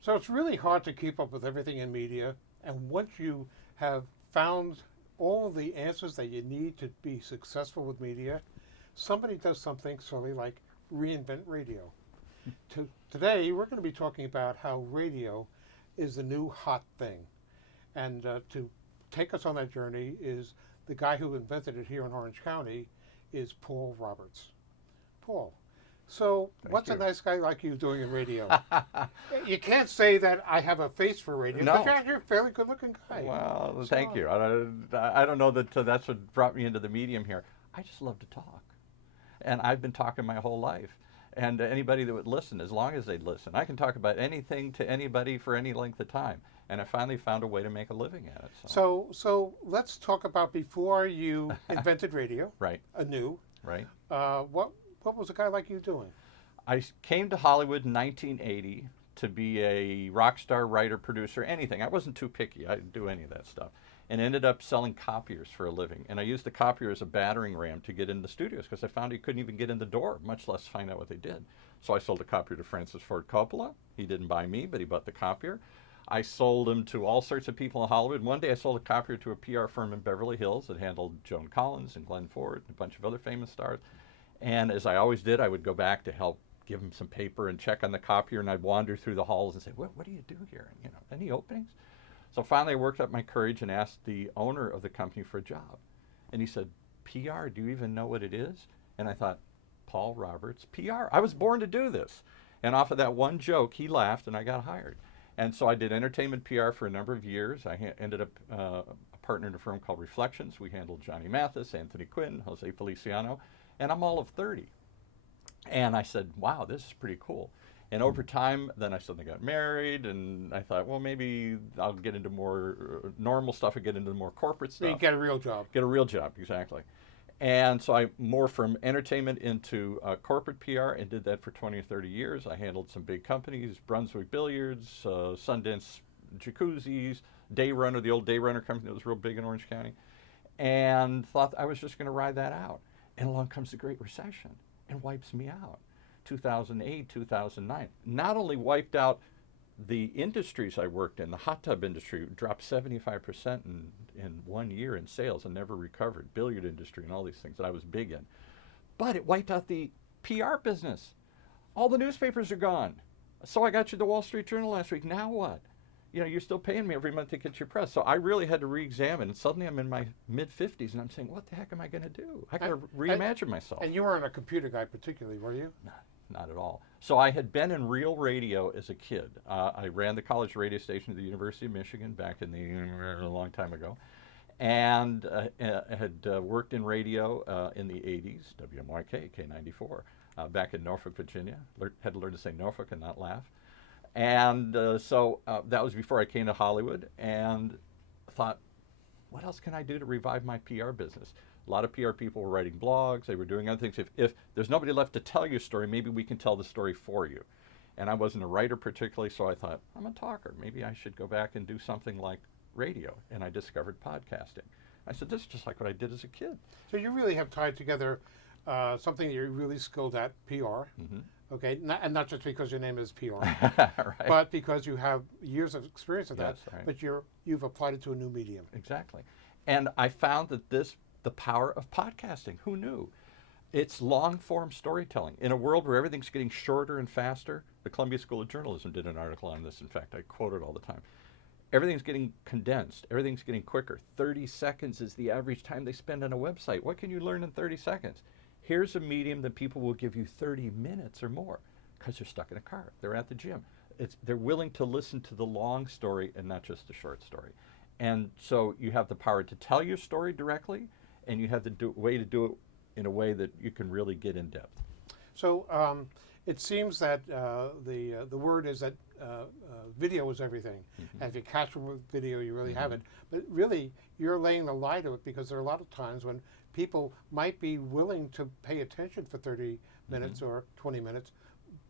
So it's really hard to keep up with everything in media. And once you have found all the answers that you need to be successful with media, somebody does something silly like reinvent radio. Today, we're going to be talking about how radio is the new hot thing. And to take us on that journey is the guy who invented it here in Orange County is Paul Roberts. Paul, so what's you. a nice guy like you doing in radio? You can't say that I have a face for radio, No. but you're actually a fairly good-looking guy. Well, So, thank you. I don't know that that's what brought me into the medium here. I just love to talk. And I've been talking my whole life. And anybody that would listen, as long as they'd listen, I can talk about anything to anybody for any length of time. And I finally found a way to make a living at it. So let's talk about before you invented radio, Right, anew. right. What was a guy like you doing? I came to Hollywood in 1980 to be a rock star, writer, producer, anything. I wasn't too picky. I'd do any of that stuff. And ended up selling copiers for a living. And I used the copier as a battering ram to get into studios because I found he couldn't even get in the door, much less find out what they did. So I sold a copier to Francis Ford Coppola. He didn't buy me, but he bought the copier. I sold them to all sorts of people in Hollywood. One day I sold a copier to a PR firm in Beverly Hills that handled Joan Collins and Glenn Ford and a bunch of other famous stars. And as I always did, I would go back to help give them some paper and check on the copier, and I'd wander through the halls and say, what do you do here? And, any openings? So finally I worked up my courage and asked the owner of the company for a job. And he said, PR, do you even know what it is? And I thought, Paul Roberts, PR? I was born to do this. And off of that one joke, he laughed and I got hired. And so I did entertainment PR for a number of years. I ended up a partner in a firm called Reflections. We handled Johnny Mathis, Anthony Quinn, Jose Feliciano, and I'm all of 30. And I said, wow, this is pretty cool. And over time, then I suddenly got married, and I thought, well, maybe I'll get into more normal stuff and get into more corporate stuff. You get a real job. Get a real job, exactly. And so I morphed from entertainment into corporate PR and did that for 20 or 30 years. I handled some big companies, Brunswick Billiards, Sundance Jacuzzis, Dayrunner, the old Dayrunner company that was real big in Orange County, and thought I was just going to ride that out. And along comes the Great Recession and wipes me out. 2008, 2009. Not only wiped out the industries I worked in, the hot tub industry dropped 75% in 1 year in sales and never recovered, billiard industry and all these things that I was big in. But it wiped out the PR business. All the newspapers are gone. So I got you the Wall Street Journal last week. Now what? You're still paying me every month to get your press. So I really had to re-examine. And suddenly I'm in my mid-50s and I'm saying, what the heck am I going to do? I got to reimagine myself. And you weren't a computer guy particularly, were you? Not at all. So I had been in real radio as a kid. I ran the college radio station at the University of Michigan back in a long time ago, and had worked in radio in the 80s, WMYK, K94, back in Norfolk, Virginia. Had to learn to say Norfolk and not laugh. And so that was before I came to Hollywood, and thought, what else can I do to revive my PR business? A lot of PR people were writing blogs. They were doing other things. If there's nobody left to tell your story, maybe we can tell the story for you. And I wasn't a writer particularly, so I thought, I'm a talker. Maybe I should go back and do something like radio. And I discovered podcasting. I said, this is just like what I did as a kid. So you really have tied together something that you're really skilled at, PR. Okay, and not just because your name is PR, Right. but because you have years of experience of that. Yes, right. But you've applied it to a new medium. Exactly. And I found that the power of podcasting. Who knew? It's long-form storytelling. In a world where everything's getting shorter and faster, the Columbia School of Journalism did an article on this. In fact, I quote it all the time. Everything's getting condensed. Everything's getting quicker. 30 seconds is the average time they spend on a website. What can you learn in 30 seconds? Here's a medium that people will give you 30 minutes or more because they're stuck in a car. They're at the gym. They're willing to listen to the long story and not just the short story. And so you have the power to tell your story directly, and you have the way to do it in a way that you can really get in depth. So it seems that the word is that video is everything. And if you catch them with video, you really have it. But really, you're laying the lie to it because there are a lot of times when people might be willing to pay attention for 30 minutes or 20 minutes,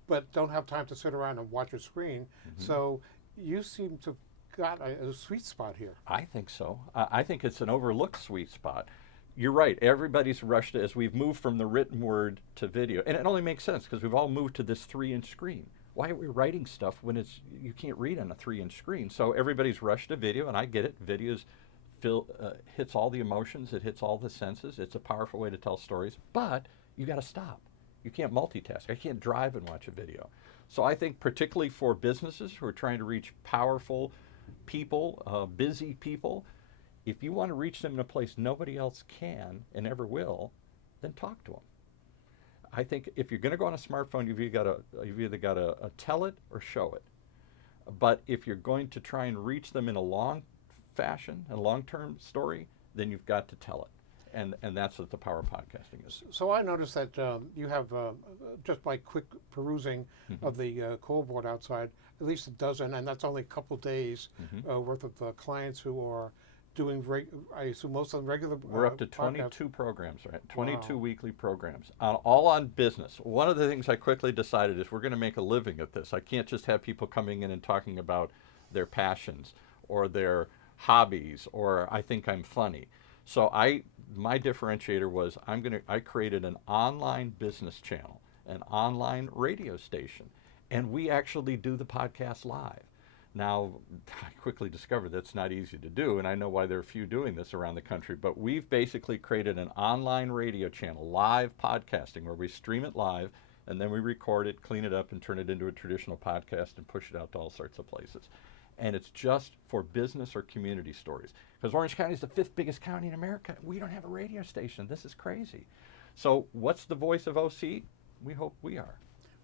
but don't have time to sit around and watch a screen. So you seem to have got a sweet spot here. I think so. I think it's an overlooked sweet spot. You're right. Everybody's rushed as we've moved from the written word to video. And it only makes sense because we've all moved to this 3-inch screen. Why are we writing stuff when you can't read on a 3-inch screen? So everybody's rushed to video, and I get it. Videos hits all the emotions, it hits all the senses. It's a powerful way to tell stories, but you got to stop. You can't multitask. I can't drive and watch a video. So I think particularly for businesses who are trying to reach powerful people, busy people, if you want to reach them in a place nobody else can and ever will, then talk to them. I think if you're going to go on a smartphone, you've either got to tell it or show it. But if you're going to try and reach them in a long fashion, a long-term story, then you've got to tell it. And that's what the power of podcasting is. So I noticed that you have, just by quick perusing of the call board outside, at least a dozen, and that's only a couple days worth of clients who are doing, I assume most of them regular We're up to 22 podcasts. programs, right? 22 Wow. weekly programs, all on business. One of the things I quickly decided is we're going to make a living at this. I can't just have people coming in and talking about their passions or their hobbies or I think I'm funny. So my differentiator was I created an online business channel, an online radio station, and we actually do the podcast live. Now, I quickly discovered that's not easy to do, and I know why there are few doing this around the country, but we've basically created an online radio channel, live podcasting, where we stream it live, and then we record it, clean it up, and turn it into a traditional podcast and push it out to all sorts of places. And it's just for business or community stories. Because Orange County is the 5th biggest county in America. We don't have a radio station. This is crazy. So what's the voice of OC? We hope we are.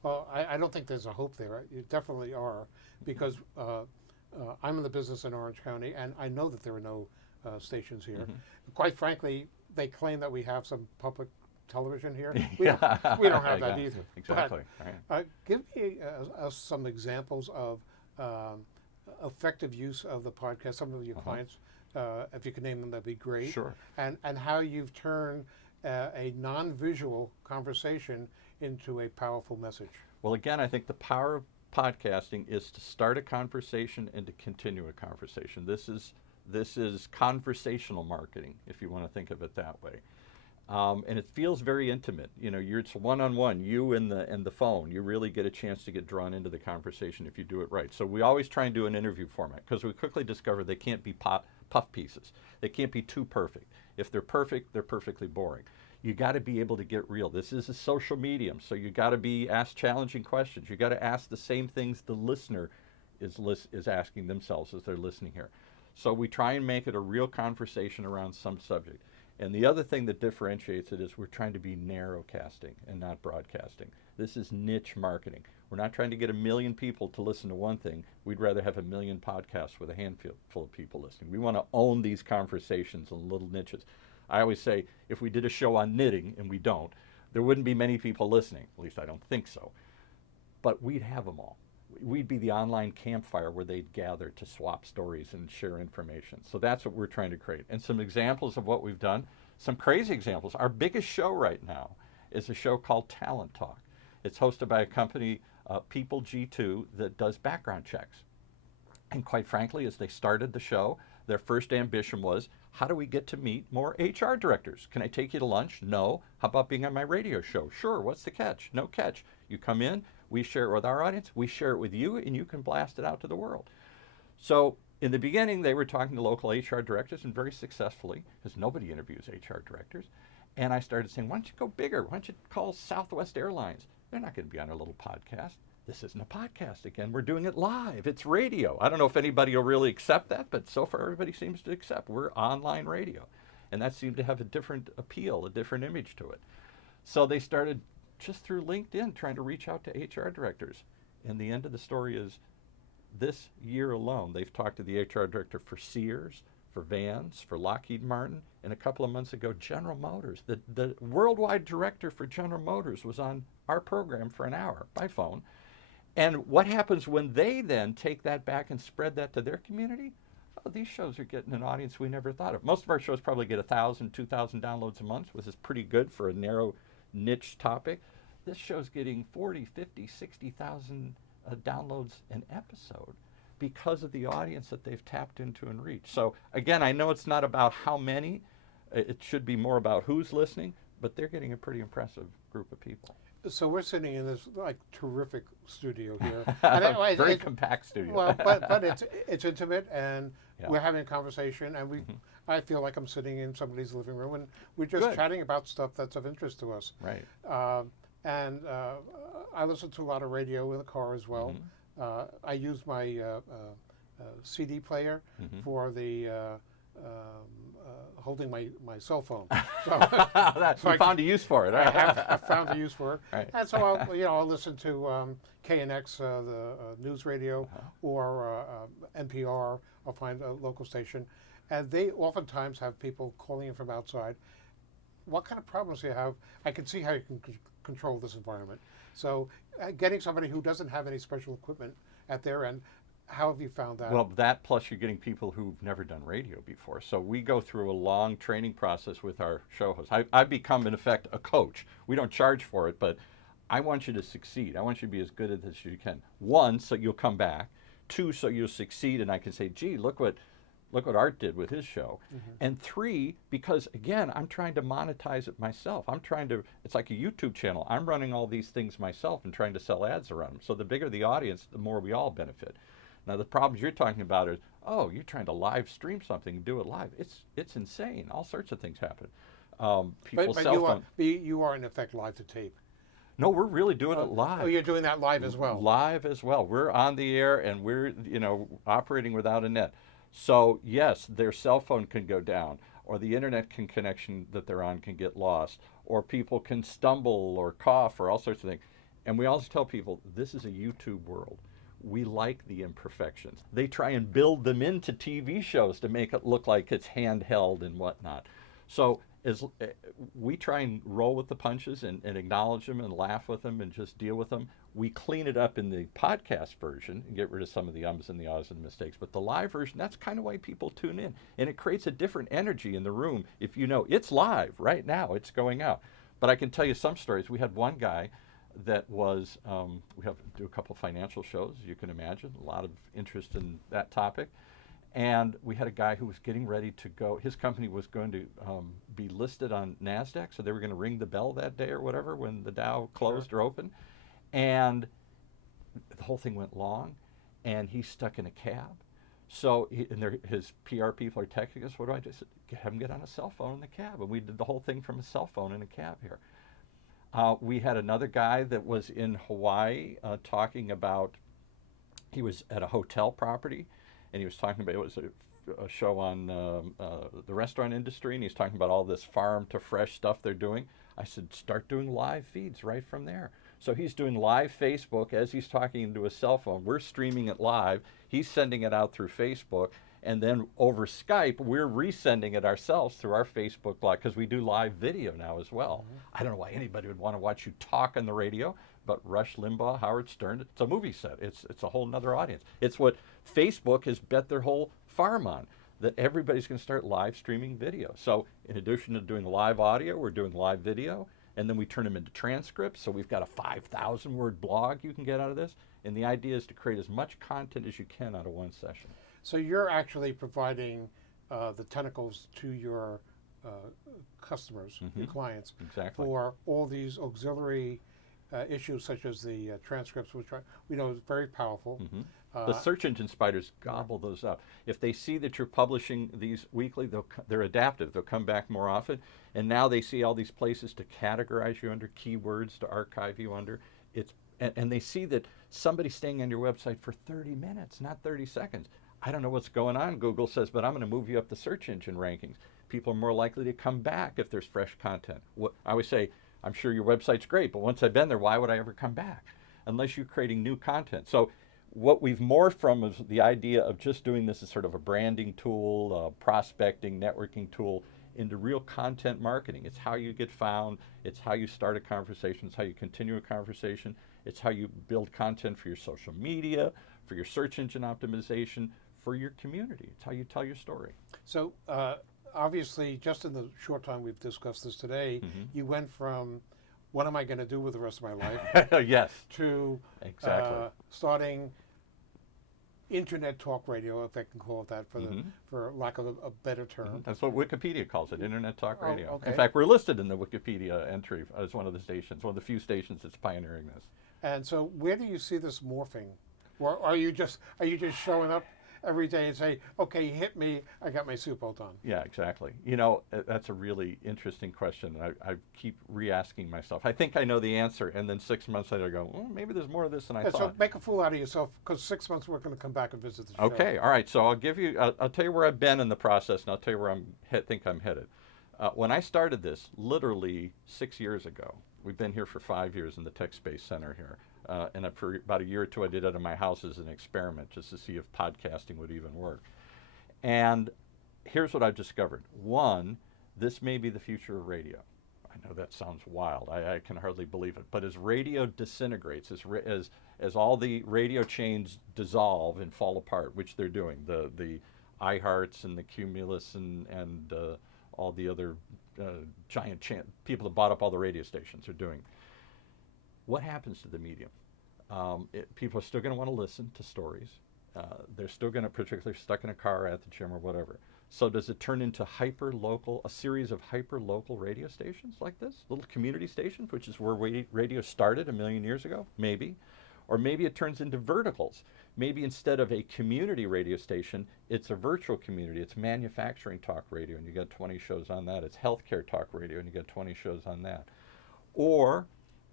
Well, I don't think there's a hope there. You definitely are, because I'm in the business in Orange County, and I know that there are no stations here. Quite frankly, they claim that we have some public television here. We don't have that either. Exactly. But, give me some examples of effective use of the podcast, some of your clients. If you could name them, that'd be great. Sure. And how you've turned a non-visual conversation into a powerful message. Well, again, I think the power of podcasting is to start a conversation and to continue a conversation. This is conversational marketing, if you want to think of it that way. And it feels very intimate. You know, it's one-on-one, you and the phone. You really get a chance to get drawn into the conversation if you do it right. So we always try and do an interview format, because we quickly discover they can't be puff pieces. They can't be too perfect. If they're perfect, they're perfectly boring. You got to be able to get real. This is a social medium, so you got to be asked challenging questions. You got to ask the same things the listener is asking themselves as they're listening here. So we try and make it a real conversation around some subject. And the other thing that differentiates it is we're trying to be narrowcasting and not broadcasting. This is niche marketing. We're not trying to get 1 million people to listen to one thing. We'd rather have 1 million podcasts with a handful of people listening. We want to own these conversations in little niches. I always say, if we did a show on knitting, and we don't, there wouldn't be many people listening. At least I don't think so. But we'd have them all. We'd be the online campfire where they'd gather to swap stories and share information. So that's what we're trying to create. And some examples of what we've done, some crazy examples. Our biggest show right now is a show called Talent Talk. It's hosted by a company, People G2, that does background checks. And quite frankly, as they started the show, their first ambition was, how do we get to meet more HR directors? Can I take you to lunch? No. How about being on my radio show? Sure. What's the catch? No catch. You come in, we share it with our audience, we share it with you, and you can blast it out to the world. So in the beginning, they were talking to local HR directors, and very successfully, because nobody interviews HR directors. And I started saying, why don't you go bigger? Why don't you call Southwest Airlines? They're not going to be on a little podcast. This isn't a podcast again. We're doing it live. It's radio. I don't know if anybody will really accept that, but so far everybody seems to accept. We're online radio. And that seemed to have a different appeal, a different image to it. So they started just through LinkedIn trying to reach out to HR directors. And the end of the story is, this year alone, they've talked to the HR director for Sears, for Vans, for Lockheed Martin, and a couple of months ago, General Motors. The worldwide director for General Motors was on our program for an hour by phone. And what happens when they then take that back and spread that to their community? Oh, these shows are getting an audience we never thought of. Most of our shows probably get 1,000, 2,000 downloads a month, which is pretty good for a narrow niche topic. This show's getting 40, 50, 60,000 downloads an episode because of the audience that they've tapped into and reached. So again, I know it's not about how many. It should be more about who's listening, but they're getting a pretty impressive group of people. So we're sitting in this like terrific studio here. Very It- compact studio. well, but it's intimate, and Yeah. we're having a conversation, and I feel like I'm sitting in somebody's living room, and we're just Good. chatting about stuff that's of interest to us. Right. And I listen to a lot of radio in the car as well. I use my CD player for the holding my cell phone. So You found a use for it. I found a use for it. Right. And so I'll listen to KNX, the news radio, or NPR. I'll find a local station, and they oftentimes have people calling in from outside. What kind of problems do you have? I can see how you can control this environment. So getting somebody who doesn't have any special equipment at their end, how have you found that? Well, that plus you're getting people who've never done radio before. So we go through a long training process with our show hosts. I've become, in effect, a coach. We don't charge for it, but I want you to succeed. I want you to be as good at this as you can. One, so you'll come back. Two, so you'll succeed, and I can say, gee, look what Art did with his show. And three, because again, I'm trying to monetize it myself. It's like a YouTube channel. I'm running all these things myself and trying to sell ads around them. So the bigger the audience, the more we all benefit. Now the problems you're talking about is, you're trying to live stream something and do it live. It's insane. All sorts of things happen. People's but cell phone. you are in effect live to tape. No, we're really doing it live. Oh, you're doing that live as well. Live as well. We're on the air and we're operating without a net. So yes, their cell phone can go down, or the internet connection that they're on can get lost, or people can stumble or cough or all sorts of things. And we always tell people this is a YouTube world. We like the imperfections. They try and build them into TV shows to make it look like it's handheld and whatnot. So we try and roll with the punches and acknowledge them and laugh with them and just deal with them. We clean it up in the podcast version and get rid of some of the ums and the ahs and the mistakes. But the live version, that's kind of why people tune in. And it creates a different energy in the room if you know it's live right now, it's going out. But I can tell you some stories. We had one guy that was, we have to do a couple financial shows, you can imagine, a lot of interest in that topic. And we had a guy who was getting ready to go, his company was going to be listed on NASDAQ, so they were going to ring the bell that day or whatever when the Dow closed or opened. And the whole thing went long, and he's stuck in a cab. So his PR people are texting us, what do I do? I said, have him get on a cell phone in the cab. And we did the whole thing from a cell phone in a cab here. We had another guy that was in Hawaii talking about, he was at a hotel property, and he was talking about, it was a show on the restaurant industry, and he's talking about all this farm to fresh stuff they're doing. I said, start doing live feeds right from there. So he's doing live Facebook as he's talking into a cell phone. We're streaming it live. He's sending it out through Facebook. And then over Skype, we're resending it ourselves through our Facebook Live, because we do live video now as well. I don't know why anybody would want to watch you talk on the radio, but Rush Limbaugh, Howard Stern, it's a movie set. It's a whole nother audience. It's what Facebook has bet their whole farm on, that everybody's going to start live streaming video. So in addition to doing live audio, we're doing live video, and then we turn them into transcripts. So we've got a 5,000 word blog you can get out of this. And the idea is to create as much content as you can out of one session. So you're actually providing the tentacles to your customers, your clients, Exactly. for all these auxiliary issues, such as the transcripts, which we know is very powerful. The search engine spiders gobble those up. If they see that you're publishing these weekly, they're adaptive. They'll come back more often. And now they see all these places to categorize you under, keywords to archive you under. And they see that somebody's staying on your website for 30 minutes, not 30 seconds. I don't know what's going on, Google says, but I'm going to move you up the search engine rankings. People are more likely to come back if there's fresh content. I always say, I'm sure your website's great, but once I've been there, why would I ever come back? Unless you're creating new content. So what we've morphed from is the idea of just doing this as sort of a branding tool, a prospecting, networking tool, into real content marketing. It's how you get found. It's how you start a conversation. It's how you continue a conversation. It's how you build content for your social media, for your search engine optimization, for your community. It's how you tell your story. So obviously, just in the short time we've discussed this today, you went from what am I going to do with the rest of my life Yes. to Exactly. starting internet talk radio, if I can call it that, for lack of a better term. That's what Wikipedia calls it, Internet Talk Oh, Radio. okay. In fact, we're listed in the Wikipedia entry as one of the stations, one of the few stations that's pioneering this. And so, where do you see this morphing? Or are you just showing up every day and say, "Okay, you hit me, I got my soup all done"? Yeah, exactly. You know, that's a really interesting question. I keep re-asking myself. I think I know the answer, and then 6 months later I go, well, maybe there's more of this than I Yeah, so thought. make a fool out of yourself, because 6 months we're going to come back and visit the show. Okay, all right. So I'll give you. I'll tell you where I've been in the process, and I'll tell you where think I'm headed. When I started this, literally 6 years ago, we've been here for 5 years in the Tech Space Center here, and for about a year or two, I did it in my house as an experiment, just to see if podcasting would even work. And here's what I've discovered. One, this may be the future of radio. I know that sounds wild. I can hardly believe it. But as radio disintegrates, as all the radio chains dissolve and fall apart, which they're doing, the iHearts and the Cumulus and all the other giant people that bought up all the radio stations are doing, what happens to the medium? People are still going to want to listen to stories. They're still going to, particularly stuck in a car at the gym or whatever. So does it turn into a series of hyper-local radio stations like this? Little community stations, which is where radio started 1 million years ago? Maybe. Or maybe it turns into verticals. Maybe instead of a community radio station, it's a virtual community. It's manufacturing talk radio, and you got 20 shows on that. It's healthcare talk radio, and you got 20 shows on that. Or,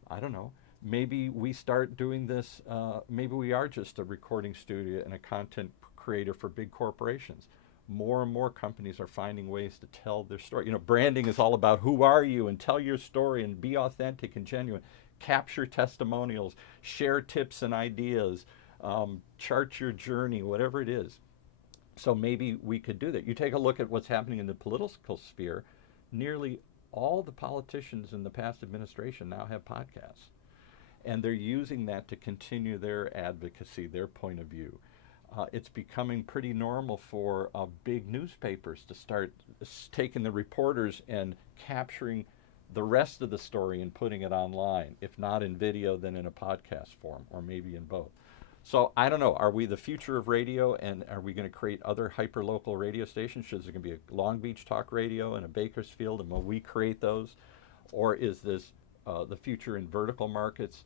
I don't know, maybe we start doing this, maybe we are just a recording studio and a content creator for big corporations. More and more companies are finding ways to tell their story. You know, branding is all about who are you, and tell your story and be authentic and genuine. Capture testimonials, share tips and ideas, chart your journey, whatever it is. So maybe we could do that. You take a look at what's happening in the political sphere. Nearly all the politicians in the past administration now have podcasts. And they're using that to continue their advocacy, their point of view. It's becoming pretty normal for big newspapers to start taking the reporters and capturing the rest of the story and putting it online. If not in video, then in a podcast form, or maybe in both. So I don't know, are we the future of radio, and are we going to create other hyper-local radio stations? Is there going to be a Long Beach talk radio and a Bakersfield, and will we create those? Or is this the future in vertical markets,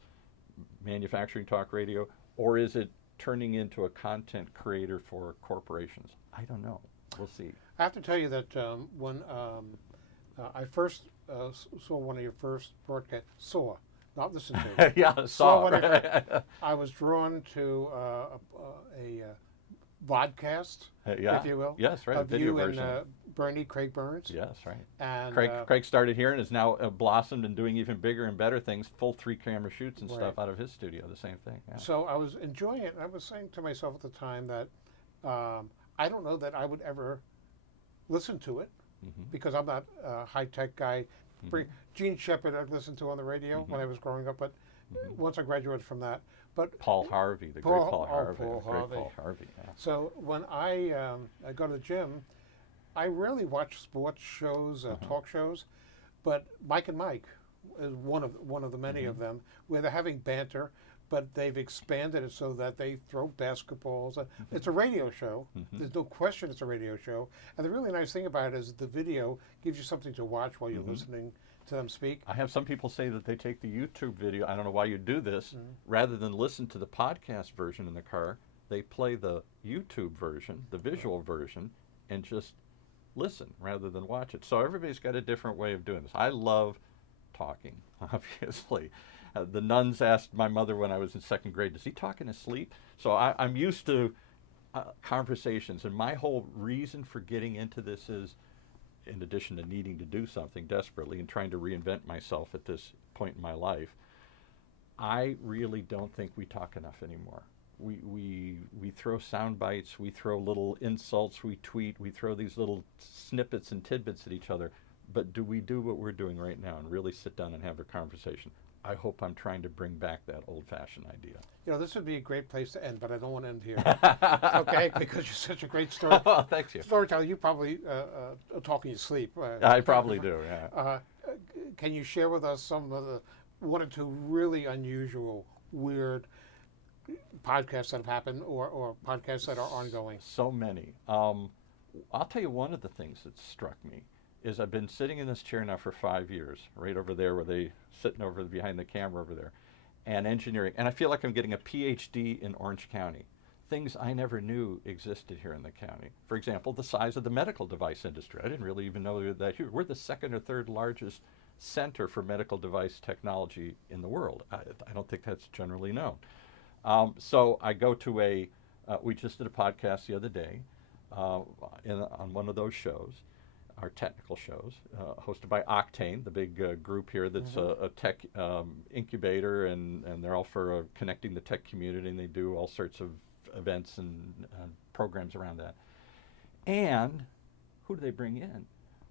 manufacturing talk radio, or is it turning into a content creator for corporations? I don't know. We'll see. I have to tell you that when I first saw one of your first broadcasts, not listened to. Yeah, saw saw. one of I was drawn to a vodcast, Yeah. if you will. Yes, right. A Of video you version. and Bernie, Craig Burns. Yes, right. And Craig started here and has now blossomed and doing even bigger and better things, full 3-camera shoots and Right. stuff out of his studio, the same thing. Yeah. So I was enjoying it, and I was saying to myself at the time that I don't know that I would ever listen to it, because I'm not a high-tech guy. Gene Shepard I'd listened to on the radio when I was growing up, but once I graduated from that. But Paul Harvey, the great Paul Harvey. Paul the great Harvey. Paul Harvey, yeah. So when I go to the gym, I rarely watch sports shows, talk shows, but Mike and Mike is one of the many of them where they're having banter, but they've expanded it so that they throw basketballs. It's a radio show. There's no question it's a radio show. And the really nice thing about it is the video gives you something to watch while you're listening to them speak. I have some people say that they take the YouTube video, I don't know why you do this, rather than listen to the podcast version in the car, they play the YouTube version, the visual version, and just listen rather than watch it. So everybody's got a different way of doing this. I love talking, obviously. The nuns asked my mother when I was in 2nd grade, does he talk in his sleep? So I'm used to conversations, and my whole reason for getting into this is, in addition to needing to do something desperately and trying to reinvent myself at this point in my life, I really don't think we talk enough anymore. We throw sound bites, we throw little insults, we tweet, we throw these little snippets and tidbits at each other, but do we do what we're doing right now and really sit down and have a conversation? I hope I'm trying to bring back that old-fashioned idea. You know, this would be a great place to end, but I don't want to end here. Okay? Because you're such a great story. Oh, thank you. Storyteller. You probably talk in your sleep. I probably do, yeah. Can you share with us some of the 1 or 2 really unusual, weird, podcasts that have happened or podcasts that are ongoing? So many. I'll tell you one of the things that struck me is I've been sitting in this chair now for 5 years, right over there where they sitting over behind the camera over there, and engineering, and I feel like I'm getting a PhD in Orange County. Things I never knew existed here in the county. For example, the size of the medical device industry. I didn't really even know we were that huge. We're the second or third largest center for medical device technology in the world. I don't think that's generally known. So I go to we just did a podcast the other day on one of those shows, our technical shows, hosted by Octane, the big group here that's a tech incubator, and they're all for connecting the tech community, and they do all sorts of events and programs around that. And who do they bring in?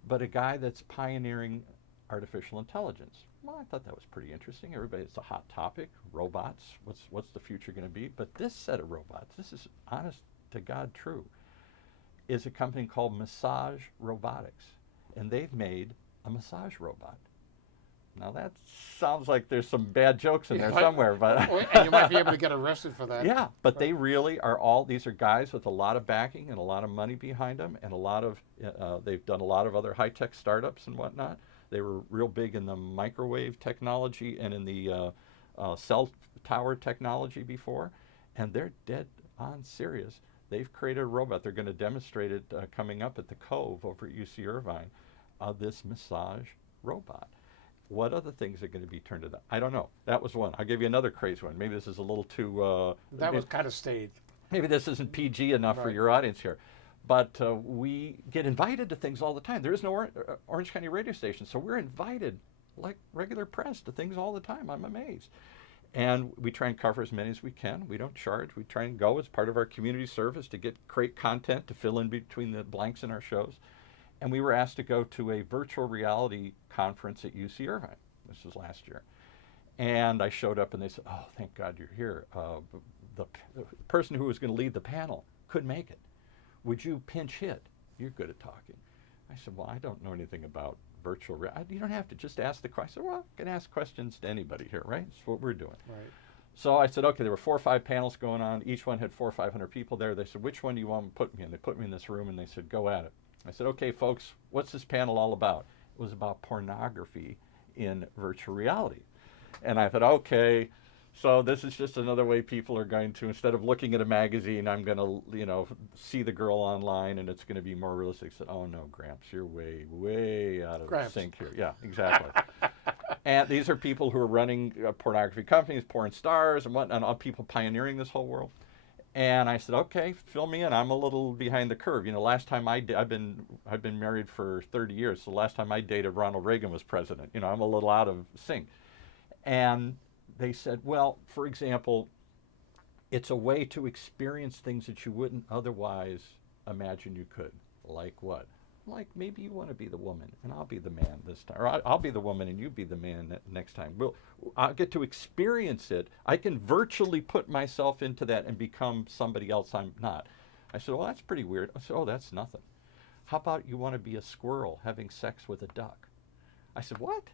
But a guy that's pioneering artificial intelligence. Well, I thought that was pretty interesting. Everybody, it's a hot topic. Robots. What's the future going to be? But this set of robots, this is honest to God true, is a company called Massage Robotics, and they've made a massage robot. Now that sounds like there's some bad jokes in there somewhere, but and you might be able to get arrested for that. yeah, but they really are these are guys with a lot of backing and a lot of money behind them, and a lot of they've done a lot of other high-tech startups and whatnot. They were real big in the microwave technology and in the cell tower technology before, and they're dead on serious. They've created a robot. They're going to demonstrate it coming up at the Cove over at UC Irvine, this massage robot. What other things are going to be turned into that? I don't know. That was one. I'll give you another crazy one. Maybe this is a little too... that was kind of staged. Maybe this isn't PG enough for your audience here. But we get invited to things all the time. There is no Orange County radio station, so we're invited like regular press to things all the time. I'm amazed. And we try and cover as many as we can. We don't charge. We try and go as part of our community service to create content to fill in between the blanks in our shows. And we were asked to go to a virtual reality conference at UC Irvine. This was last year. And I showed up and they said, oh, thank God you're here. The person who was going to lead the panel couldn't make it. Would you pinch hit? You're good at talking. I said, well, I don't know anything about virtual reality. You don't have to just ask the question. Well, I can ask questions to anybody here, right? That's what we're doing. Right. So I said, okay, there were 4 or 5 panels going on. Each one had 400 or 500 people there. They said, which one do you want to put me in? They put me in this room and they said, go at it. I said, okay, folks, what's this panel all about? It was about pornography in virtual reality. And I thought, okay, so this is just another way people are going to, instead of looking at a magazine, I'm going to, see the girl online and it's going to be more realistic. I said, oh no, Gramps, you're way, way out of sync here. Yeah, exactly. And these are people who are running pornography companies, porn stars and whatnot, all people pioneering this whole world. And I said, okay, fill me in. I'm a little behind the curve. Last time I've been married for 30 years. So the last time I dated, Ronald Reagan was president. I'm a little out of sync. And they said, well, for example, it's a way to experience things that you wouldn't otherwise imagine you could. Like what? Like maybe you want to be the woman and I'll be the man this time. Or I'll be the woman and you be the man next time. I'll get to experience it. I can virtually put myself into that and become somebody else I'm not. I said, well, that's pretty weird. I said, oh, that's nothing. How about you want to be a squirrel having sex with a duck? I said, what?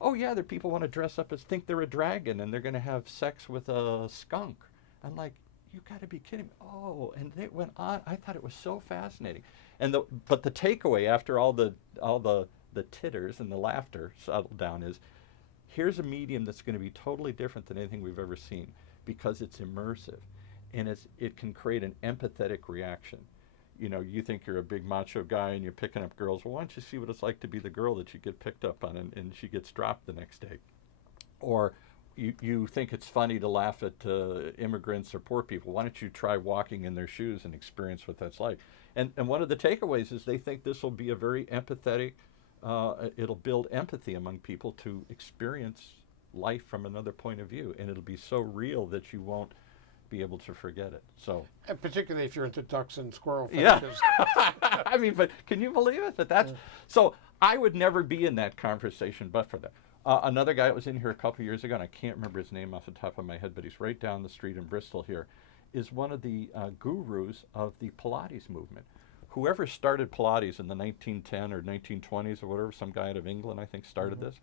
Oh, yeah, there are people want to dress up as, think they're a dragon and they're going to have sex with a skunk. I'm like, you got to be kidding me. Oh, and they went on. I thought it was so fascinating. But the takeaway after all the titters and the laughter settled down is, here's a medium that's going to be totally different than anything we've ever seen because it's immersive, and it can create an empathetic reaction. You think you're a big macho guy and you're picking up girls. Well, why don't you see what it's like to be the girl that you get picked up on and she gets dropped the next day? Or you think it's funny to laugh at immigrants or poor people. Why don't you try walking in their shoes and experience what that's like? And one of the takeaways is they think this will be a very empathetic, it'll build empathy among people to experience life from another point of view. And it'll be so real that you won't be able to forget it. So, and particularly if you're into ducks and squirrel yeah. fetishes. I mean, but can you believe it? That's so. I would never be in that conversation, but for that. Another guy that was in here a couple years ago, and I can't remember his name off the top of my head, but he's right down the street in Bristol here, is one of the gurus of the Pilates movement. Whoever started Pilates in the 1910 or 1920s or whatever, some guy out of England, I think, started this.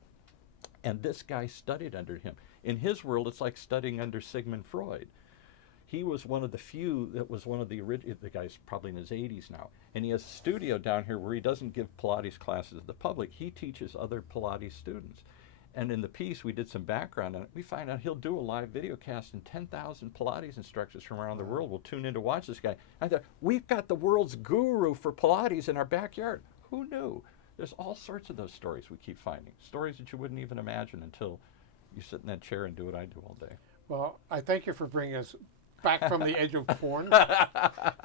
And this guy studied under him. In his world, it's like studying under Sigmund Freud. He was one of the few that was one of the original. The guy's probably in his 80s now, and he has a studio down here where he doesn't give Pilates classes to the public. He teaches other Pilates students. And in the piece, we did some background on it. We find out he'll do a live video cast, and 10,000 Pilates instructors from around the world will tune in to watch this guy. I thought, we've got the world's guru for Pilates in our backyard. Who knew? There's all sorts of those stories we keep finding. Stories that you wouldn't even imagine until you sit in that chair and do what I do all day. Well, I thank you for bringing us back from the edge of porn.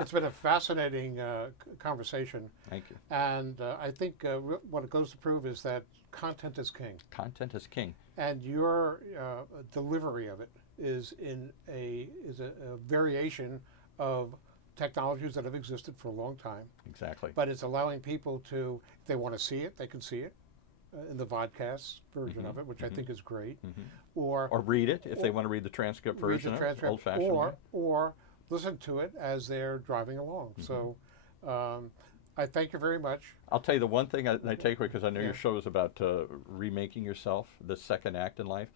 It's been a fascinating conversation. Thank you. And I think what it goes to prove is that content is king. Content is king. And your delivery of it is a variation of technologies that have existed for a long time. Exactly. But it's allowing people to, if they want to see it, they can see it in the vodcast version of it, which I think is great. Or read it if they want to read the transcript version, old-fashioned. Or listen to it as they're driving along. So I thank you very much. I'll tell you the one thing I take away, because I know your show is about remaking yourself, the second act in life.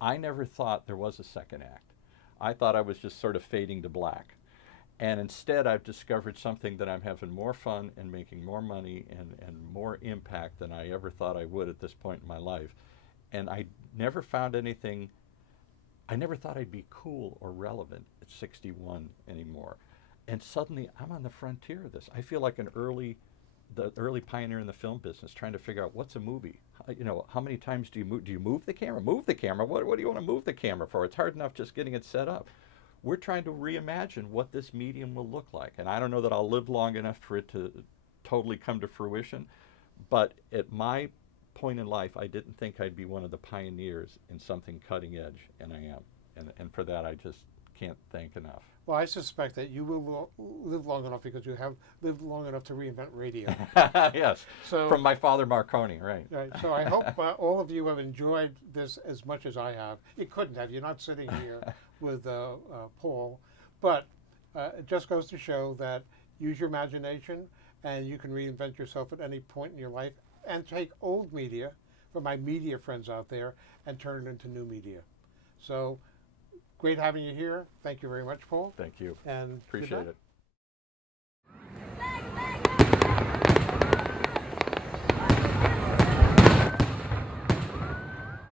I never thought there was a second act. I thought I was just sort of fading to black. And instead, I've discovered something that I'm having more fun and making more money and more impact than I ever thought I would at this point in my life. And I never found anything, I never thought I'd be cool or relevant at 61 anymore. And suddenly, I'm on the frontier of this. I feel like the early pioneer in the film business, trying to figure out what's a movie. You know, how many times do you move? Do you move the camera? Move the camera. What do you want to move the camera for? It's hard enough just getting it set up. We're trying to reimagine what this medium will look like. And I don't know that I'll live long enough for it to totally come to fruition, but at my point in life, I didn't think I'd be one of the pioneers in something cutting edge, and I am. And for that, I just can't thank enough. Well, I suspect that you will live long enough because you have lived long enough to reinvent radio. Yes, so, from my father Marconi, right. Right. So I hope all of you have enjoyed this as much as I have. You couldn't have. You're not sitting here with Paul. But it just goes to show that use your imagination and you can reinvent yourself at any point in your life and take old media, for my media friends out there, and turn it into new media. So great having you here. Thank you very much, Paul. Thank you. And appreciate it.